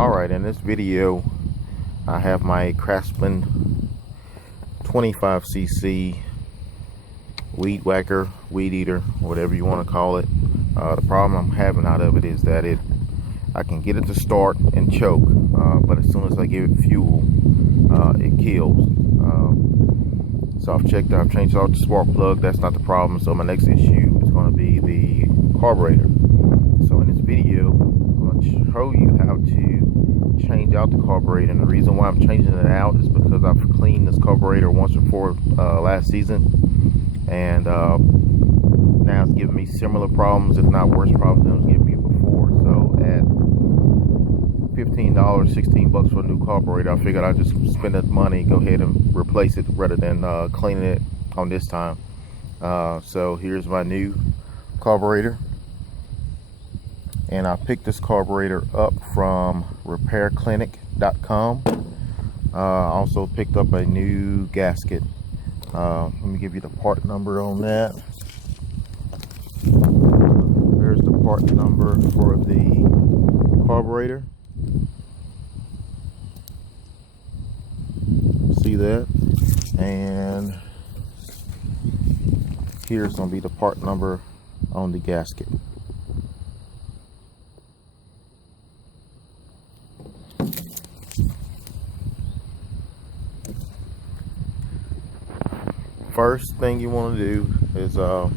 Alright, in this video I have my Craftsman 25cc weed whacker, weed eater, whatever you want to call it. The problem I'm having out of it is that I can get it to start and choke, but as soon as I give it fuel, it kills. So I've changed out the spark plug. That's not the problem. So my next issue is going to be the carburetor. So in this video, I'm going to show you how to change out the carburetor. And the reason why I'm changing it out is because I've cleaned this carburetor once before last season, and now it's giving me similar problems, if not worse problems than it was giving me before. So at $15, $16 for a new carburetor, I figured I'd just spend that money, go ahead and replace it rather than cleaning it on this time. So here's my new carburetor, and I picked this carburetor up from repairclinic.com. Also picked up a new gasket. Let me give you the part number on that. There's the part number for the carburetor. See that? And here's gonna be the part number on the gasket. First thing you want to do is go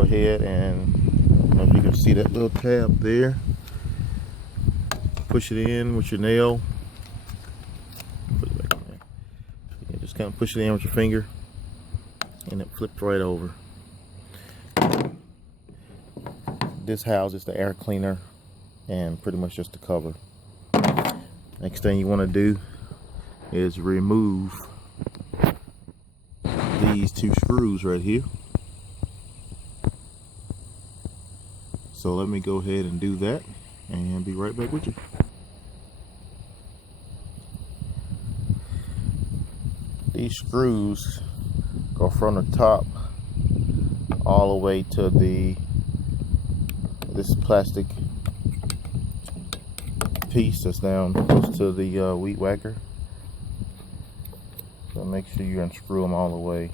ahead and, I don't know if you can see that little tab there, push it in with your nail. Put it back in there. Yeah, just kind of push it in with your finger and it flipped right over. This houses the air cleaner and pretty much just the cover. Next thing you want to do is remove these two screws right here. So let me go ahead and do that and be right back with you. These screws go from the top all the way to this plastic piece that's down close to the weed whacker. So make sure you unscrew them all the way.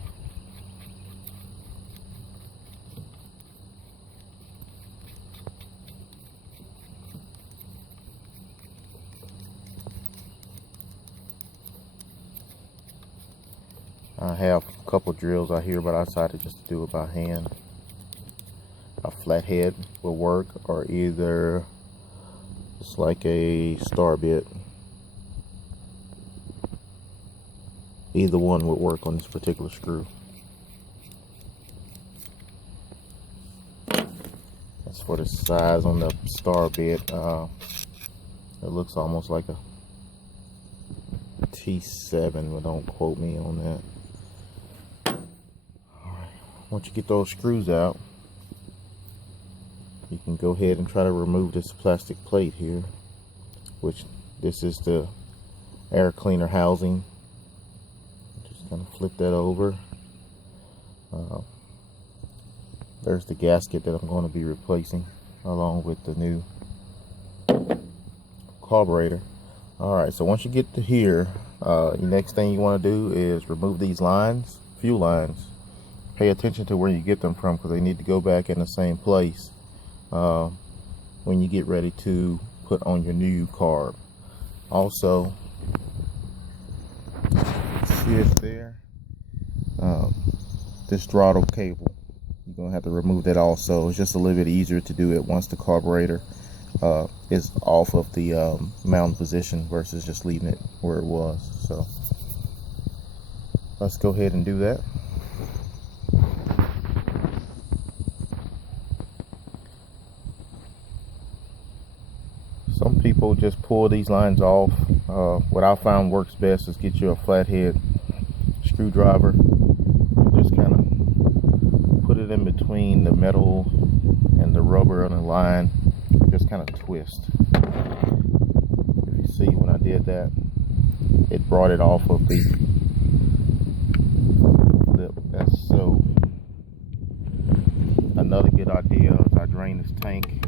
I have a couple drills out here, but I decided just to do it by hand. A flathead will work, or either it's like a star bit. Either one would work on this particular screw. As for the size on the star bit, it looks almost like a T7, but don't quote me on that. Alright, once you get those screws out, you can go ahead and try to remove this plastic plate here, which this is the air cleaner housing. Kind of flip that over. There's the gasket that I'm going to be replacing along with the new carburetor. Alright, so once you get to here, the next thing you want to do is remove these lines, fuel lines. Pay attention to where you get them from, because they need to go back in the same place when you get ready to put on your new carb. Also, see it there, this throttle cable, you're gonna have to remove that also. It's just a little bit easier to do it once the carburetor is off of the mounting position versus just leaving it where it was. So let's go ahead and do that. Some people just pull these lines off. What I found works best is get you a flathead screwdriver and just kind of put it in between the metal and the rubber on the line. Just kind of twist. If you see, when I did that, it brought it off of the lip. That's so. Another good idea is I drain this tank.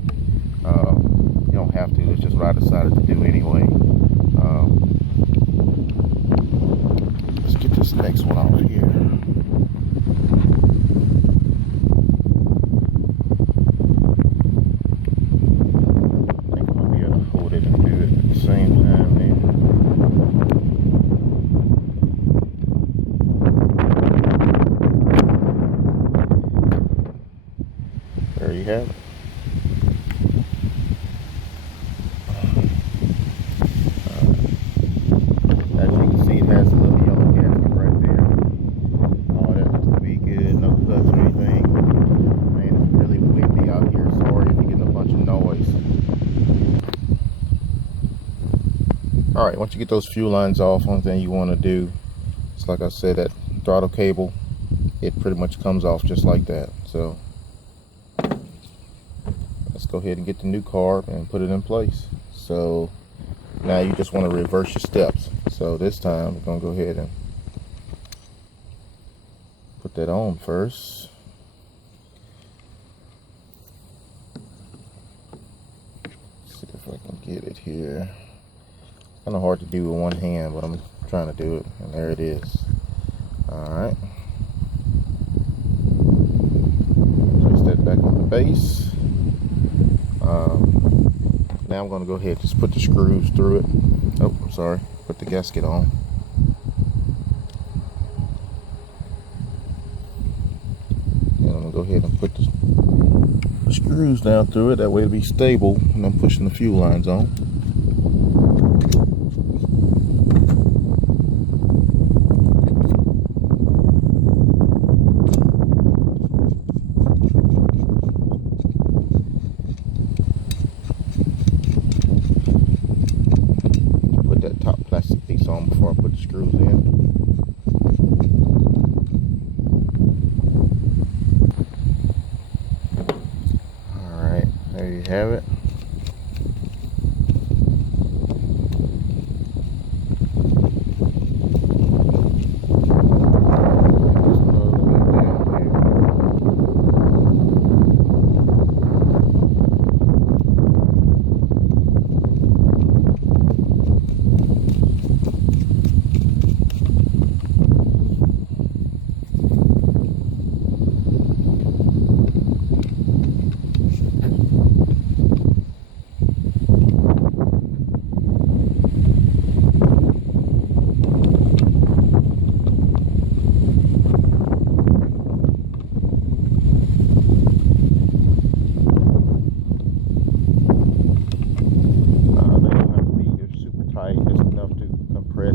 don't have to. It's just what I decided to do anyway. Let's get this next one off here. I think I'll be able to hold it and do it at the same time there. There you have it. As you can see, it has a little yellow gasket right there. All that looks to be good, no cuts or anything. Man, it's really windy out here. Sorry if you're getting a bunch of noise. Alright, once you get those fuel lines off, one thing you want to do is, like I said, that throttle cable, it pretty much comes off just like that. So let's go ahead and get the new carb and put it in place. So now you just want to reverse your steps. So this time we're going to go ahead and put that on first. Let's see if I can get it here. It's kind of hard to do with one hand, but I'm trying to do it, and there it is. Alright. Place that back on the base. Now I'm going to go ahead and just put the screws through it. Oh, I'm sorry. Put the gasket on. And I'm going to go ahead and put the screws down through it. That way it'll be stable when I'm pushing the fuel lines on. Plastic piece on before I put the screws in. Alright, there you have it.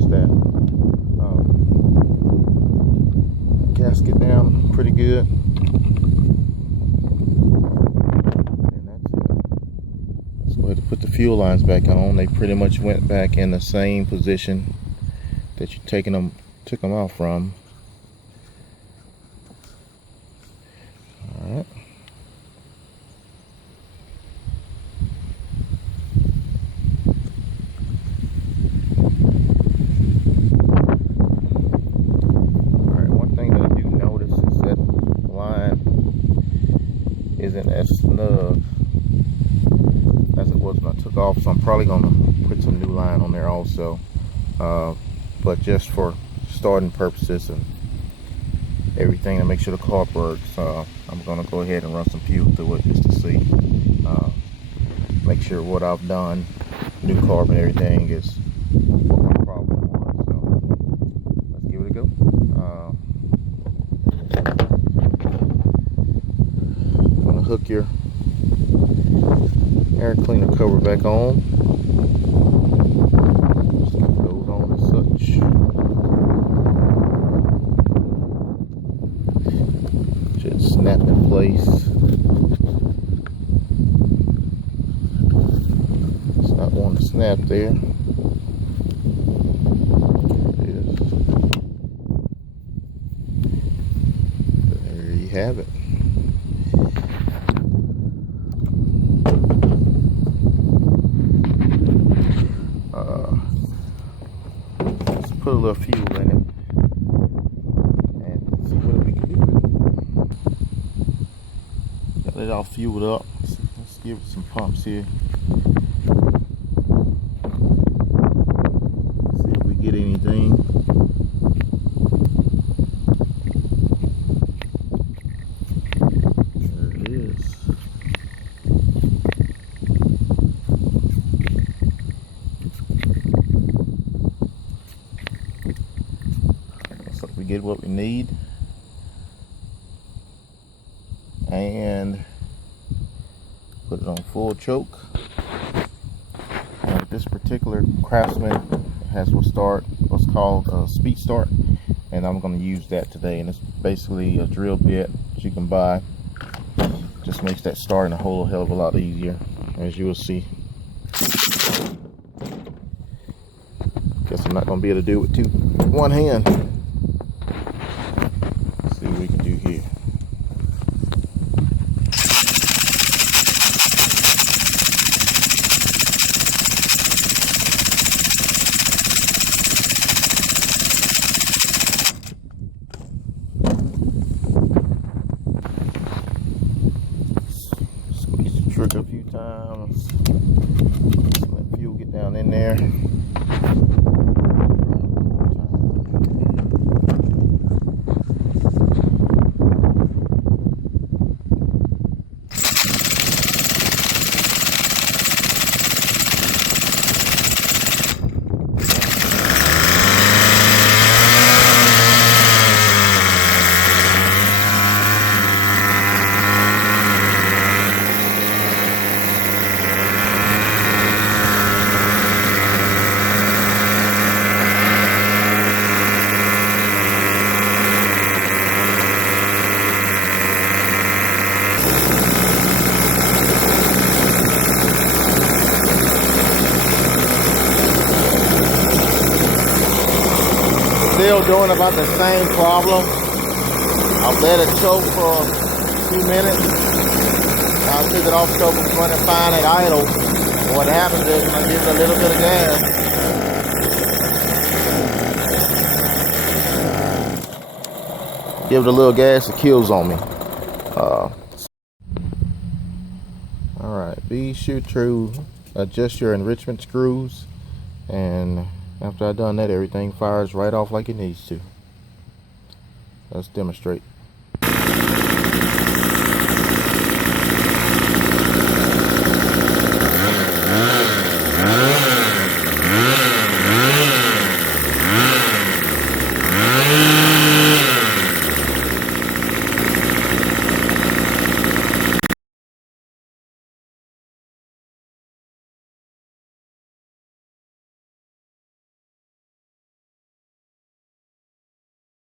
That gasket down pretty good, and that's it. Let's go ahead and put the fuel lines back on. They pretty much went back in the same position that you took them out from. All right. Isn't as snug as it was when I took off, so I'm probably gonna put some new line on there also, but just for starting purposes and everything to make sure the carb works, I'm gonna go ahead and run some fuel through it just to see, make sure what I've done, new carb and everything, is what my problem was. So let's give it a go. Hook your air cleaner cover back on. Just keep those on as such. Should snap in place. It's not wanting to snap there. There it is. There you have it. Let's put a little fuel in it and see what we can do with it. Got it all fueled up. Let's give it some pumps here. See if we get anything. There it is. Looks like we get what we need. And put it on full choke. And this particular Craftsman has what's called a speed start, and I'm going to use that today. And it's basically a drill bit that you can buy. Just makes that starting a whole hell of a lot easier, as you will see. Guess I'm not going to be able to do it with one hand. Let's see what we can do here. Trigger a few times. Just let fuel get down in there. Still doing about the same problem. I've let it choke for a few minutes. I took it off choke and running fine at idle. What happens is when I give it a little bit of gas, give it a little gas, it kills on me. Alright, be sure to adjust your enrichment screws, and after I've done that, everything fires right off like it needs to. Let's demonstrate.